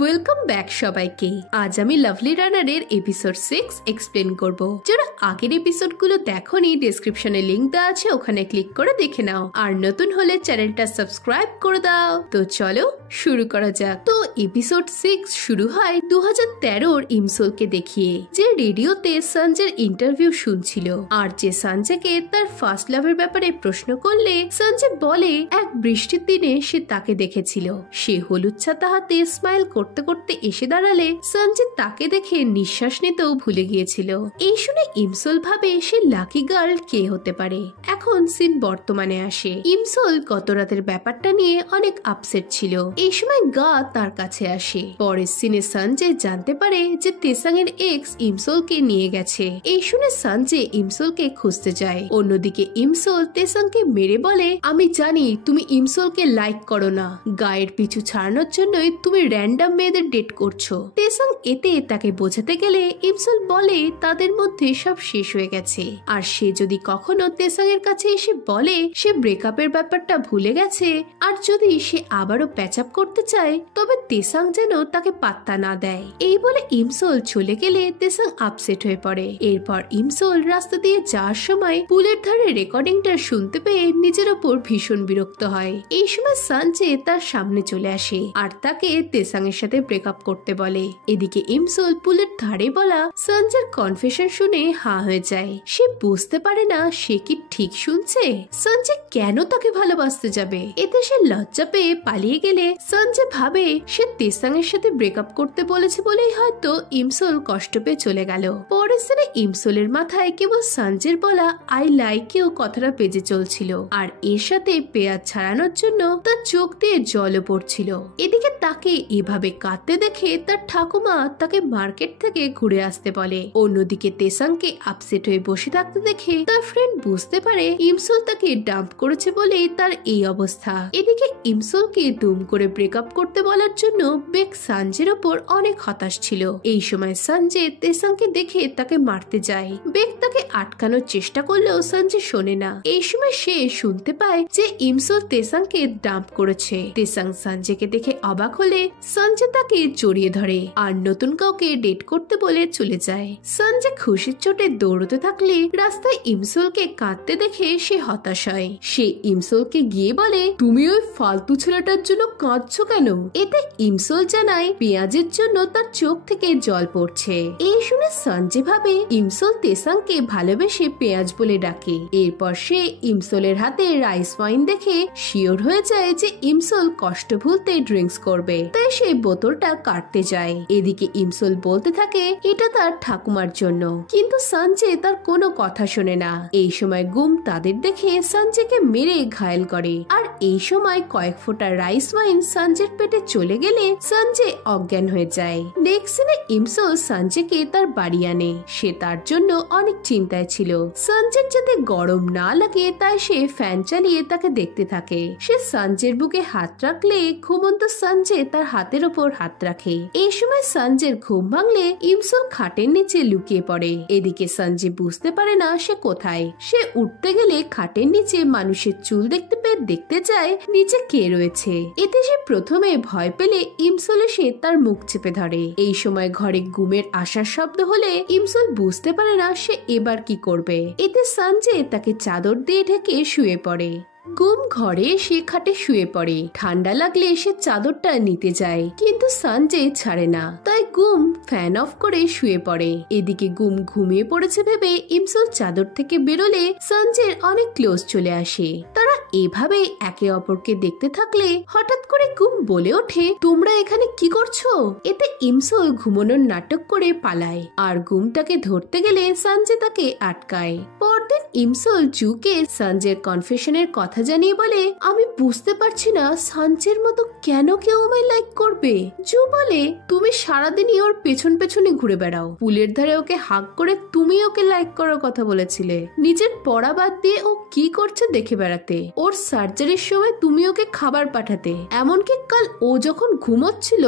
Welcome back সবাইকে। আজ আমি লাভলি রানারের এপিসোড 6 এক্সপ্লেন করব। যারা আগের এপিসোডগুলো দেখোনি, ডেসক্রিপশনে লিংক দেওয়া আছে, ওখানে ক্লিক করে দেখে নাও। আর নতুন হলে চ্যানেলটা সাবস্ক্রাইব করে দাও। তো চলো শুরু করা যাক। তো এপিসোড 6 শুরু হয় 2013-র ইমসোলকে দেখিয়ে, যে রেডিওতে সঞ্জয়ের ইন্টারভিউ শুনছিল। আর যে সঞ্জয়কে তার ফার্স্ট লাভের ব্যাপারে প্রশ্ন করলে সঞ্জয় বলে এক বৃষ্টির দিনে সে তাকে দেখেছিল। সে হলুদ ছাতা হাতে স্মাইল করতে করতে এসে দাঁড়ালে সঞ্জয় তাকে দেখে নিঃশ্বাস নিতেও ভুলে গিয়েছিল। এই শুনে ইমসোল ভাবে সে লাকি গার্ল কে হতে পারে। এখন সিন বর্তমানে আসে। ইমসোল গত রাতের ব্যাপারটা নিয়ে অনেক আপসেট ছিল। এই সময় গা তার কাছে আসে। পরের সিনে সঞ্জয় জানতে পারে যে তেসাং এর এক্স ইমসোলকে নিয়ে গেছে। এই শুনে সঞ্জয় ইমসোলকে খুঁজতে যায়। অন্যদিকে ইমসোল তেসাংকে মেরে বলে, আমি জানি তুমি ইমসোলকে লাইক করো না, গায়ের পিছু ছাড়ানোর জন্যই তুমি র্যান্ডম মেয়েদের ডেট করছো। তেসাং এতে তাকে বোঝাতে গেলে ইমসোল বলে তাদের মধ্যে সব শেষ হয়ে গেছে। আর সে যদি কখনো তেসাং এর কাছে এসে বলে সে ব্রেকআপের ব্যাপারটা ভুলে গেছে, আর যদি সে আবারও প্যাচ আপ করতে চায়, তবে তেসাং যেন তাকে পাত্তা না দেয়। এই বলে ইমসোল চলে গেলে তেসাং আপসেট হয়ে পড়ে। এরপর ইমসোল রাস্তা দিয়ে যাওয়ার সময় পুলের ধারে রেকর্ডিংটা শুনতে পেয়ে নিজের ওপর ভীষণ বিরক্ত হয়। এই সময় সঞ্জয় তার সামনে চলে আসে আর তাকে তেসাং এর সাথে ব্রেকআপ করতে বলে। এদিকে ইমসোল পুলের ধারে বলা সঞ্জয়ের কনফেশন শুনে হা হয়ে যায়। সে বুঝতে পারে না সে কি ঠিক শুনছে। সঞ্জয় কেন তাকে ভালোবাসতে যাবে? এতে সে লজ্জা পেয়ে পালিয়ে গেলে সঞ্জয় ভাবে সে তেসাং এর সাথে ব্রেকআপ করতে বলেছে বলেই হয়তো ইমসোল কষ্ট পেয়ে চলে গেল। পরের দিনে ইমসোলের মাথায় কেবল সঞ্জয়ের বলা আই লাইক ইউ কথাটা বেজে চলছিল। আর এর সাথে পেঁয়াজ ছাড়ানোর জন্য তার চোখ দিয়ে জলও পড়ছিল। এদিকে তাকে এভাবে কাঁদতে দেখে তার ঠাকুমা তাকে মার্কেট থেকে ঘুরে আসতে বলে। অন্যদিকে তেসাংকে আপসেট হয়ে বসে থাকতে দেখে তার ফ্রেন্ড বুঝতে পারে ইমসোল তাকে ডাম্প করেছে বলে তার এই অবস্থা। এদিকে ইমসোলকে দুম করে ব্রেকআপ করতে বলার জন্য বেক সঞ্জয়ের ওপর অনেক হতাশ ছিল। এই সময় সঞ্জয় তেসাংকে দেখে তাকে মারতে যায়। বেক তাকে আটকানোর চেষ্টা করলেও সঞ্জয় শোনে না। এই সময় সে শুনতে পায় যে ইমসোল তেসাংকে ডাম্প করেছে। তেসাং সঞ্জয়কে দেখে অবাক হলে সঞ্জয় তাকে জড়িয়ে ধরে আর নতুন কাউকে ডেট করতে বলে চলে যায়। সঞ্জয় খুশির চোটে দৌড়তে থাকলে রাস্তায় ইমসোলকে কাঁদতে দেখে সে হতাশ হয়। সে ইমসোলকে গিয়ে বলে, তুমি ওই ফালতু ছেলেটার জন্য কাঁদছো কেন? এতে ইমসোল জানায় পেঁয়াজের জন্য তার চোখ থেকে জল পড়ছে। এই শুনে সঞ্জয় ভাবে ইমসোল তেসাংকে ভালোবেসে পেঁয়াজ বলে ডাকে। এরপর সে ইমসোলের হাতে রাইস ওয়াইন দেখে শিওর হয়ে যায় যে ইমসোল কষ্ট ভুলতে ড্রিঙ্কস করবে, তাই সে বোতলটা কাটতে যায়। এদিকে ইমসোল বলতে থাকে এটা তার ঠাকুমার জন্য, কিন্তু সঞ্জয় তার কোনো কথা শোনে না। এই সময় গুম তাদের দেখে সঞ্জয়কে মেরে ঘায়েল করে। আর এই সময় কয়েক ফোঁটা রাইস ওয়াইন সঞ্জয়ের পেটে চলে গেলে সঞ্জয় অজ্ঞান হয়ে যায়। নেক্সট সিনে ইমসোল সঞ্জয়কে তার বাড়ি আনে। সে তার জন্য অনেক চিন্তায় ছিল। সঞ্জয়ের যাতে গরম না লাগে তাই সে ফ্যান চালিয়ে তাকে দেখতে থাকে। সে সঞ্জয়ের বুকে হাত রাখলে ঘুমন্ত সঞ্জয় তার হাতের ওপর হাত রাখে। এই সময় সঞ্জয়ের ঘুম ভাঙলে ইমসোল খাটের নিচে লুকিয়ে পড়ে। এদিকে সঞ্জয় বুঝতে পারে না সে কোথায়। সে উঠতে গেলে খাটের নিচে মানুষের চুল দেখতে পেয়ে দেখতে চায় নিচে কে রয়েছে। এতে সে প্রথমে ভয় পেলে ইমসোল এসে তার মুখ চেপে ধরে। এই সময় ঘরে গুমের আসার শব্দ হলে ইমসোল বুঝতে পারে না সে এবার কি করবে। এতে সঞ্জয় তাকে চাদর দিয়ে ঢেকে শুয়ে পড়ে। গুম ঘরে সে খাটে শুয়ে পড়ে। ঠান্ডা লাগলে সে চাদরটা নিতে যায়, কিন্তু সঞ্জয় ছাড়ে না, তাই গুম ফ্যান অফ করে শুয়ে পড়ে। এদিকে গুম ঘুমিয়ে পড়েছে ভেবে ইমসোল চাদর থেকে বেরোলে সঞ্জয়ের অনেক ক্লোজ চলে আসে। তারা এভাবে একে অপরকে দেখতে থাকলে হঠাৎ করে গুম বলে ওঠে, তোমরা এখানে কি করছো? এতে ইমসোল ঘুমানোর নাটক করে পালায়। আর গুম তাকে ধরতে গেলে সঞ্জয় তাকে আটকায়। পরদিন ইমসোল জুকে সঞ্জয়ের কনফেশনের কথা জানিয়ে বলে, আমি বুঝতে পারছি না সঞ্জয়ের মতো কেন কেউ আমায় লাইক করবে। জু বলে, তুমি সারাদিনই ওর পেছন পেছনে ঘুরে বেড়াও। পুলের ধারে ওকে হাগ করে তুমি ওকে লাইক করার কথা বলেছিলে। নিজের পড়া বাদ দিয়ে ও কি করছে দেখে বেড়াতে। ওর সার্জারির সময় তুমি ওকে খাবার পাঠাতে। এমনকি কাল ও যখন ঘুমোচ্ছিল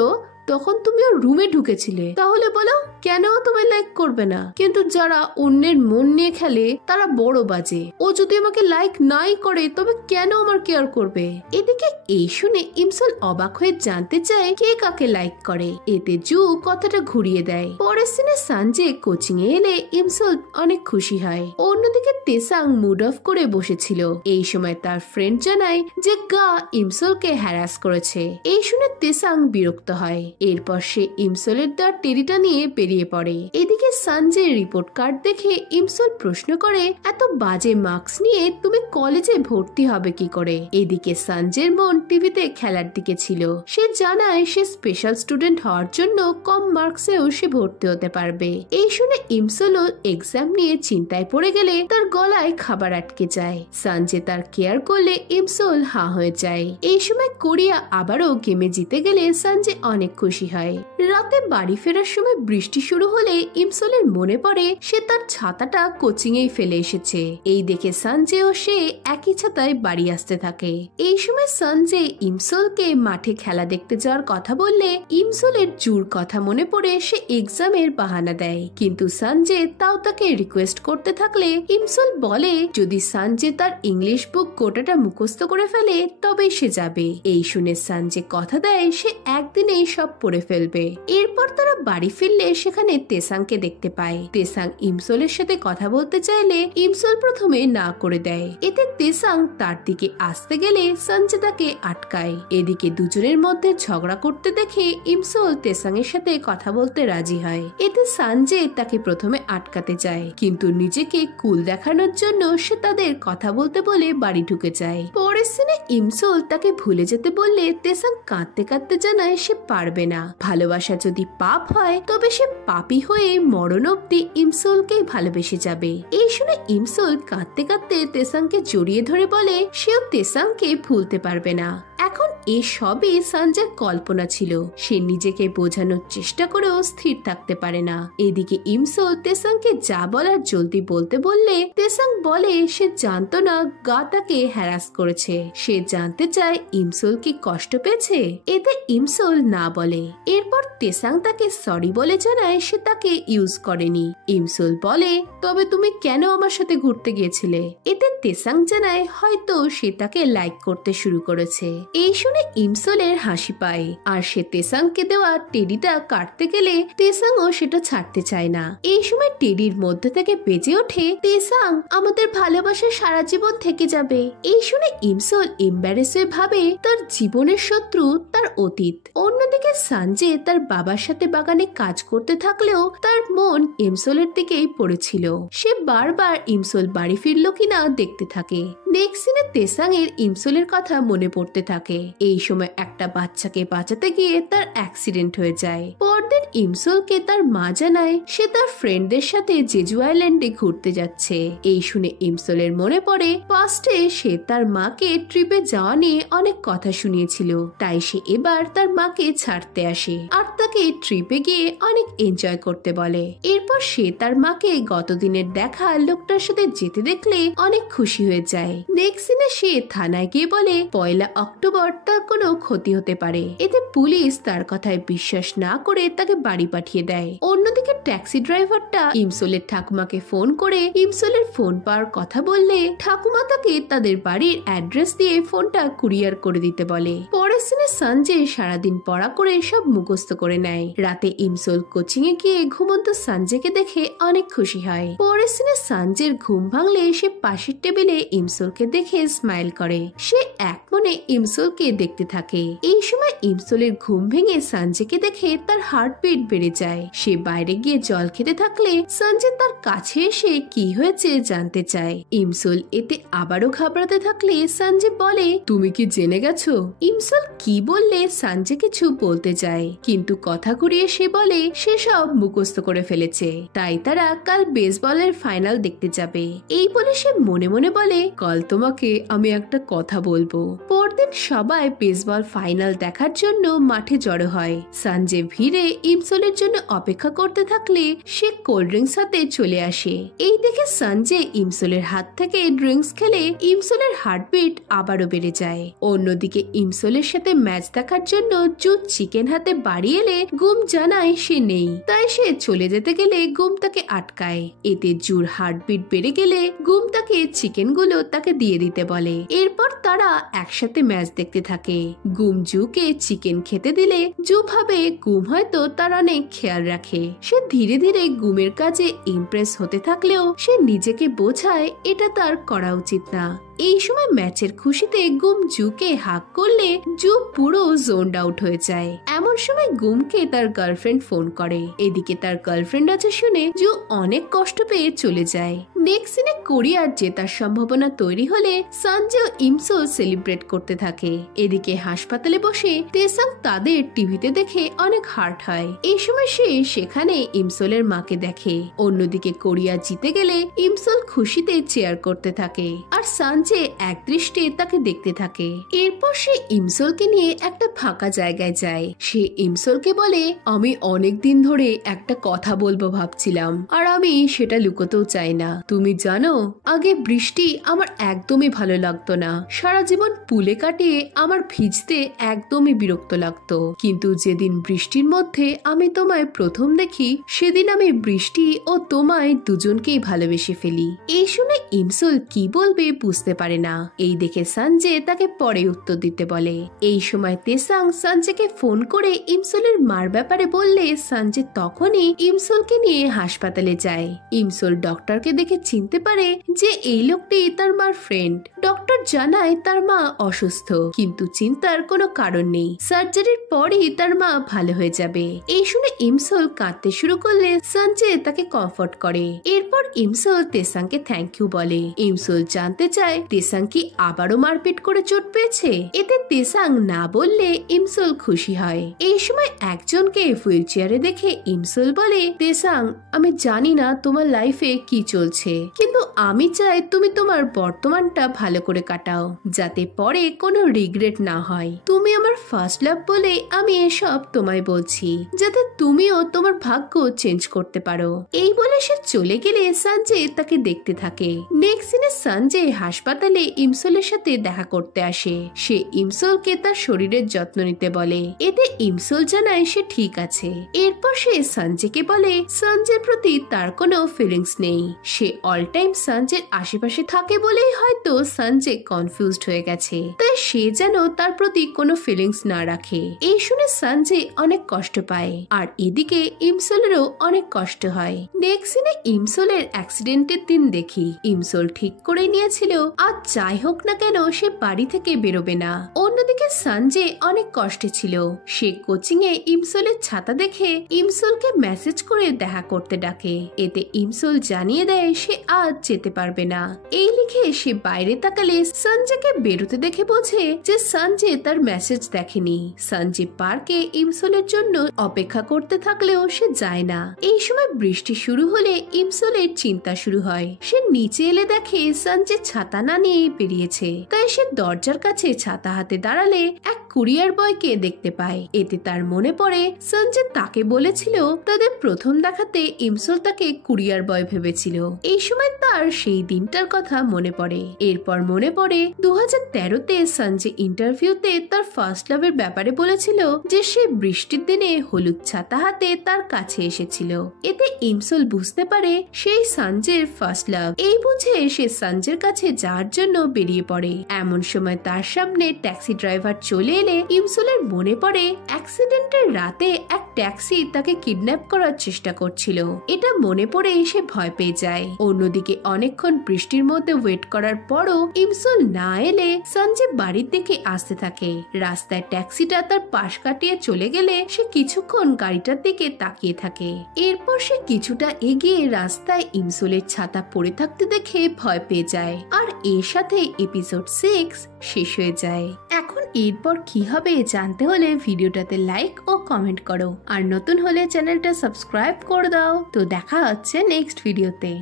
তখন তুমি ওর রুমে ঢুকেছিলে। তাহলে বলো কেন তোমায় লাইক করবে না? কিন্তু যারা অন্যের মন নিয়ে খেলে তারা বড় বাজে। ও যদি আমাকে লাইক নাই করে তবে কেন আমার কেয়ার করবে? এদিকে এই শুনে ইমসল অবাক হয়ে জানতে চায় কে কাকে লাইক করে। এতে জু কথাটা ঘুরিয়ে দেয়। পরের সিনে সানজে কোচিং এ এলে ইমসল অনেক খুশি হয়। অন্যদিকে তেসাং মুড অফ করে বসেছিল। এই সময় তার ফ্রেন্ড জানায় যে গা ইমসলকে হ্যারাস করেছে। এই শুনে তেসাং বিরক্ত হয়। এরপর সে ইমসলের দেওয়া টেরিটা নিয়ে বেরিয়ে পড়ে। এদিকে সানজের রিপোর্ট কার্ড দেখে ইমসল প্রশ্ন করে এত বাজে মার্কস নিয়ে তুমি কলেজে ভর্তি হবে কি করে? এদিকে সানজের মন টিভিতে খেলার দিকে ছিল। সে জানায় সে স্পেশাল স্টুডেন্ট হওয়ার জন্য কম মার্কসেও সে ভর্তি হতে পারবে। এই শুনে ইমসলও এক্সাম নিয়ে চিন্তায় পড়ে গেলে তার গলায় খাবার আটকে যায়। সানজে তার কেয়ার করলে ইমসল হা হয়ে যায়। এই সময় কোরিয়া আবারও গেমে জিতে গেলে সানজে অনেক খুশি হয়। রাতে বাড়ি ফেরার সময় বৃষ্টি শুরু হলে ইমসলের মনে পড়ে সে তার ছাতাটা কোচিং এই ফেলে এসেছে। এই দেখে সানজে ও সে একই ছাতায় বাড়ি আসতে থাকে। এই সময় সানজে ইমসলকে মাঠে খেলা দেখতে যাওয়ার কথা বললে ইমসলের জুর কথা মনে পড়ে সে এক্সামের বাহানা দেয়। কিন্তু সানজে তাও তাকে রিকোয়েস্ট করতে থাকলে ইমসল বলে যদি সানজে তার ইংলিশ বুক গোটাটা মুখস্থ করে ফেলে তবে সে যাবে। এই শুনে সানজে কথা দেয় সে একদিনেই সব পড়ে ফেলবে। এরপর তারা বাড়ি ফিরলে সেখানে তেসাংকে দেখতে পায়। তেসাং ইমসলের সাথে কথা বলতে চাইলে ইমসল প্রথমে না করে দেয়। এতে তেসাং তার দিকে আসতে গেলে সানজে তাকে আটকায়। এদিকে দুজনের মধ্যে ঝগড়া করতে দেখে ইমসল তেসাং এর সাথে কথা বলতে রাজি হয়। এতে সানজে তাকে প্রথমে আটকাতে চায়, কিন্তু নিজেকে কুল দেখানোর জন্য সে তাদের কথা বলতে বলে বাড়ি ঢুকে যায়। পরের সিনে ইমসল তাকে ভুলে যেতে বললে তেসাং কাঁদতে কাঁদতে জানায় সে পারবে না। ভালোবাসা যদি পাপ হয় তবে সে পাপী হয়ে মরণ অব্দি ইমসলকে ভালোবেসে যাবে। এই শুনে ইমসল কাঁদতে কাঁদতে তেসাংকে জড়িয়ে ধরে বলে সেও তেসাংকে ভুলতে পারবে না। এখন এই সবই সানজের কল্পনা ছিল। সে নিজেকে বোঝানোর চেষ্টা করেও স্থির থাকতে পারে না। এদিকে ইমসল তেসাংকে যা বলার জলদি বলতে বললে তেসাং বলে সে জানতো না গা তাকে হ্যারাস করেছে। সে জানতে চায় ইমসল কি কষ্ট পেয়েছে। এতে ইমসল না বলে। এরপর তেসাং তাকে সরি বলে জানায় সে তাকে ইউজ করেনি। ইমসল বলে তবে তুমি কেন আমার সাথে ঘুরতে গিয়েছিলে? এতে তেসাং জানায় হয়তো সে তাকে লাইক করতে শুরু করেছে। এই শুনে ইমসলের হাসি পায় আর সে তেসাংকে দেওয়া টেডিটা কাটতে গেলে তেসাংও সেটা ছাড়তে চায় না। এই সময় টেডির মধ্যে থেকে বেজে ওঠে তেসাং আমাদের ভালোবাসা সারা জীবন থেকে যাবে। এই শুনে ইমসল এম্বারেস হয়ে ভাবে তার জীবনের শত্রু তার অতীত। অন্যদিকে সানজে তার বাবার সাথে বাগানে কাজ করতে থাকলেও তার মন ইমসলের দিকেই পড়েছিল। সে বারবার ইমসল বাড়ি ফিরলো কিনা দেখতে থাকে। নেক্সট সিনে তেসাং এর ইমসলের কথা মনে পড়তে থাকে। এই সময় একটা বাচ্চাকে বাঁচাতে গিয়ে তার অ্যাক্সিডেন্ট হয়ে যায়। পরদিন ইমসলকে তার মা জানায় সে তার ফ্রেন্ডদের সাথে জেজু আইল্যান্ডে ঘুরতে যাচ্ছে। এই শুনে ইমসলের মনে পড়ে পাস্টে সে তার মাকে ট্রিপে যাওয়া নিয়ে অনেক কথা শুনিয়েছিল। তাই সে এবার তার মাকে ছাড়তে আসে আর তাকে ট্রিপে গিয়ে অনেক এনজয় করতে বলে। এরপর সে তার মাকে গতদিনের দেখা লোকটার সাথে যেতে দেখলে অনেক খুশি হয়ে যায়। নেক্সট দিনে সে থানায় গিয়ে বলে 1 অক্টোবর তার কোনো ক্ষতি হতে পারে। এতে পুলিশ তার কথায় বিশ্বাস না করে তাকে বাড়ি পাঠিয়ে দেয়। অন্যদিকে ট্যাক্সি ড্রাইভারটা ইমসলের ঠাকুমাকে ফোন করে ইমসলের ফোন পাওয়ার কথা বললে ঠাকুমা তাকে তাদের বাড়ির অ্যাড্রেস দিয়ে ফোনটা কুরিয়ার করে দিতে বলে। পরের সিনে সানজে সারাদিন পড়া করে সব মুখস্থ করে নেয়। রাতে ইমসল কোচিং এ গিয়ে ঘুমন্ত সানজেকে দেখে অনেক খুশি হয়। পরের সিনে সানজের ঘুম ভাঙলে সে পাশের টেবিলে ইমসলকে দেখে স্মাইল করে। সে এক মনে ইমসলকে দেখতে থাকে। এই সময় ইমসলের ঘুম ভেঙে সানজেকে দেখে তার হার্টবিট বেড়ে যায়। সে বাইরে গিয়ে জল খেতে থাকলে সানজে তার কাছে এসে কি হয়েছে জানতে চায়। ইমসল এতে আবারও ঘাবড়াতে থাকলে সানজে বলে তুমি কি জেনে গেছো? ইমসল কি বললে সানজে কিছু বলতে চায়, কিন্তু কথা ঘুরিয়ে সে বলে সে সব মুখস্থ করে ফেলেছে, তাই তারা কাল বেসবলের ফাইনাল দেখতে যাবে। এই বলে সে মনে মনে বলে কাল তোমাকে আমি একটা কথা বলবো। পরদিন সবাই বেসবল ফাইনাল দেখার জন্য মাঠে জড়ো হয়। সানজে ভিড়ে ইমসলের জন্য অপেক্ষা করতে থাকলে সে কোল্ড ড্রিঙ্কস হাতে চলে আসে। এই দেখে সানজে ইমসলের হাত থেকে ড্রিঙ্কস খেলে ইমসলের হার্টবিট আবারও বেড়ে যায়। অন্যদিকে ইমসলের সাথে ম্যাচ দেখার জন্য জুত চিকেন হাতে বাড়ি এলে গুম জানায় সে নেই, তাই সে চলে যেতে গেলে গুম তাকে আটকায়। এতে জুর হার্টবিট বেড়ে গেলে গুম তাকে চিকেন গুলো তাকে দিয়ে দিতে বলে। এরপর তারা একসাথে ম্যাচ দেখতে থাকে। গুম জুকে চিকেন খেতে দিলে জু ভাবে গুম হয়তো তার অনেক খেয়াল রাখে। সে ধীরে ধীরে গুমের কাজে ইমপ্রেস হতে থাকলেও সে নিজেকে বোঝায় এটা তার করা উচিত না। এই সময় ম্যাচের খুশিতে গুম জুকে হাক করলে জু পুরো জোনড আউট হয়ে যায়। এমন সময় গুমকে তার গার্লফ্রেন্ড ফোন করে। এদিকে তার গার্লফ্রেন্ড আছে শুনে জু অনেক কষ্ট পেয়ে চলে যায়। নেক্সট সিনে কোরিয়ার জেতার সম্ভাবনা তৈরি হলে সানজে ও ইমসোল সেলিব্রেট করতে থাকে। এদিকে হাসপাতালে বসে তেসাং তাদের টিভিতে দেখে অনেক হার্ট হয়। এই সময় সে সেখানে ইমসোলের মাকে দেখে। অন্যদিকে কোরিয়া জিতে গেলে ইমসোল খুশিতে চেয়ার করতে থাকে আর সানজে এক দৃষ্টে তাকে দেখতে থাকে। এরপর সে ইমসোলকে নিয়ে একটা ফাঁকা জায়গায় যায়। সে ইমসোলকে বলে, আমি অনেক দিন ধরে একটা কথা বলবো ভাবছিলাম, আর আমি সেটা লুকোতেও চাই না। তুমি জানো, আগে বৃষ্টি আমার একদমই ভালো লাগতো না। সারা জীবন পুলে কাটিয়ে আমার ভিজতে একদমই বিরক্ত লাগতো, কিন্তু যেদিন বৃষ্টির মধ্যে আমি তোমায় প্রথম দেখি সেদিন আমি বৃষ্টি ও তোমায় দুজনকেই ভালোবেসে ফেলি। এই শুনে ইমসোল কি বলবে বুঝতে পারে না। এই দেখে সঞ্জে তাকে পরে উত্তর দিতে বলে। এই সময় তেসাং সঞ্জেকে ফোন করে ইমসোলের মার ব্যাপারে বললে সঞ্জে তখনই ইমসোলকে নিয়ে হাসপাতালে যায়। ইমসোল ডক্টরকে দেখে চিনতে পারে যে এই লোকটি তার মার ফ্রেন্ড। ডক্টর জানায় তার মা অসুস্থ, কিন্তু চিন্তার কোনো কারণ নেই, সার্জারির পরই তার মা ভালো হয়ে যাবে। এই শুনে ইমসোল কাঁদতে শুরু করলে সঞ্জে তাকে কমফর্ট করে। এরপর ইমসোল তেসাংকে থ্যাংক ইউ বলে। ইমসোল জানতে চায় তেসাং কি আবারও মারপিট করে চোট পেয়েছে। এতে তেসাং না বললে ইমসোল খুশি হয়। এই সময় একজনকে হুইল চেয়ারে দেখে ইমসোল বলে, তেসাং আমি জানি না তোমার লাইফে কি চলছে, কিন্তু আমি চাই তুমি তোমার বর্তমানটা ভালো করে কাটাও, যাতে পরে কোনো রিগ্রেট না হয়। তুমি আমার ফার্স্ট লাভ বলে আমি এসব তোমায় বলছি, যাতে তুমিও তোমার ভাগ্য চেঞ্জ করতে পারো। এই বলে সে চলে গেলে সঞ্জে তাকে দেখতে থাকে। নেক্সট সিনে সঞ্জে হাসপাতালে ইমসোলের সাথে দেখা করতে আসে। সে ইমসোলকে তার শরীরের যত্ন নিতে বলে। এতে ইমসোল জানায় সে ঠিক আছে। এরপর সে সঞ্জেকে বলে সঞ্জের প্রতি তার কোনো ফিলিংস নেই। সে অল টাইম সঞ্জের আশেপাশে থাকে বলেই হয়তো সঞ্জে কনফিউজড হয়ে গেছে, তাই সে যেন তার প্রতি কোনো ফিলিংস না রাখে। এই শুনে সঞ্জে অনেক কষ্ট পায়, আর এদিকে ইমসোলেরও অনেক কষ্ট হয়। নেক্সট সিনে ইমসোলের অ্যাক্সিডেন্টের দিন দেখি ইমসোল ঠিক করে নিয়েছিল আজ যাই হোক না কেন সে বাড়ি থেকে বেরোবে না। অন্যদিকে সঞ্জে অনেক কষ্টে ছিল। সে কোচিং এ ইমসোলের ছাতা দেখে ইমসোলকে মেসেজ করে দেখা করতে ডাকে। এতে ইমসোল জানিয়ে দেয় সে আজ যেতে পারবে না। এই লিখে সে বাইরে তাকালে সঞ্জেকে বেরোতে দেখে বোঝে যে সঞ্জে তার মেসেজ দেখেনি। সঞ্জে পার্কে ইমসোলের জন্য অপেক্ষা করতে থাকলেও সে যায় না। এই সময় বৃষ্টি শুরু হলে ইমসোলের চিন্তা শুরু হয়। সে নিচে এলে দেখে সঞ্জে ছাতা না নিয়ে বেরিয়েছে, তাই সে দরজার কাছে ছাতা হাতে দাঁড়ালে এক কুরিয়ার বয়কে দেখতে পায়। এতে তার মনে পড়ে সঞ্জে তাকে বলেছিল তাদের প্রথম দেখাতে ইমসোল তাকে কুরিয়ার বয় ভেবেছিল। এই সময় তার সেই দিনটার কথা মনে পড়ে। এরপর মনে পড়ে 2013-তে সঞ্জে ইন্টারভিউতে তার ফার্স্ট লাভের ব্যাপারে বলেছিল যে সে বৃষ্টির দিনে হলুদ ছাতা হাতে তার কাছে এসেছিল। এতে ইমসোল বুঝতে পারে সেই সঞ্জের ফার্স্ট লাভ। এই বুঝে সে সঞ্জের কাছে যাওয়ার জন্য বেরিয়ে পড়ে। এমন সময় তার সামনে ট্যাক্সি ড্রাইভার চলে এলে ইমসোলের মনে পড়ে অ্যাক্সিডেন্টের রাতে এক ট্যাক্সি তাকে কিডন্যাপ করার চেষ্টা করছিল। এটা মনে পড়ে সে ভয় পেয়ে যায়। অন্যদিকে অনেকক্ষণ বৃষ্টির মধ্যে ওয়েট করার পরও ইমসোল না এলে সঞ্জে বাড়ির দিকে আসতে থাকে। রাস্তায় ট্যাক্সিটা তার পাশ কাটিয়ে চলে গেলে সে কিছুক্ষণ গাড়িটার দিকে তাকিয়ে থাকে। এরপর সে কিছুটা এগিয়ে রাস্তায় ইমসোলের ছাতা পড়ে থাকতে দেখে ভয় পেয়ে যায়। আর এর সাথে এপিসোড 6 শেষ হয়ে যায়। এখন এরপর কি হবে জানতে হলে ভিডিওটাতে লাইক ও কমেন্ট করো, আর নতুন হলে চ্যানেলটা সাবস্ক্রাইব করে দাও। তো দেখা হচ্ছে নেক্সট ভিডিওতে।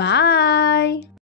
বাই।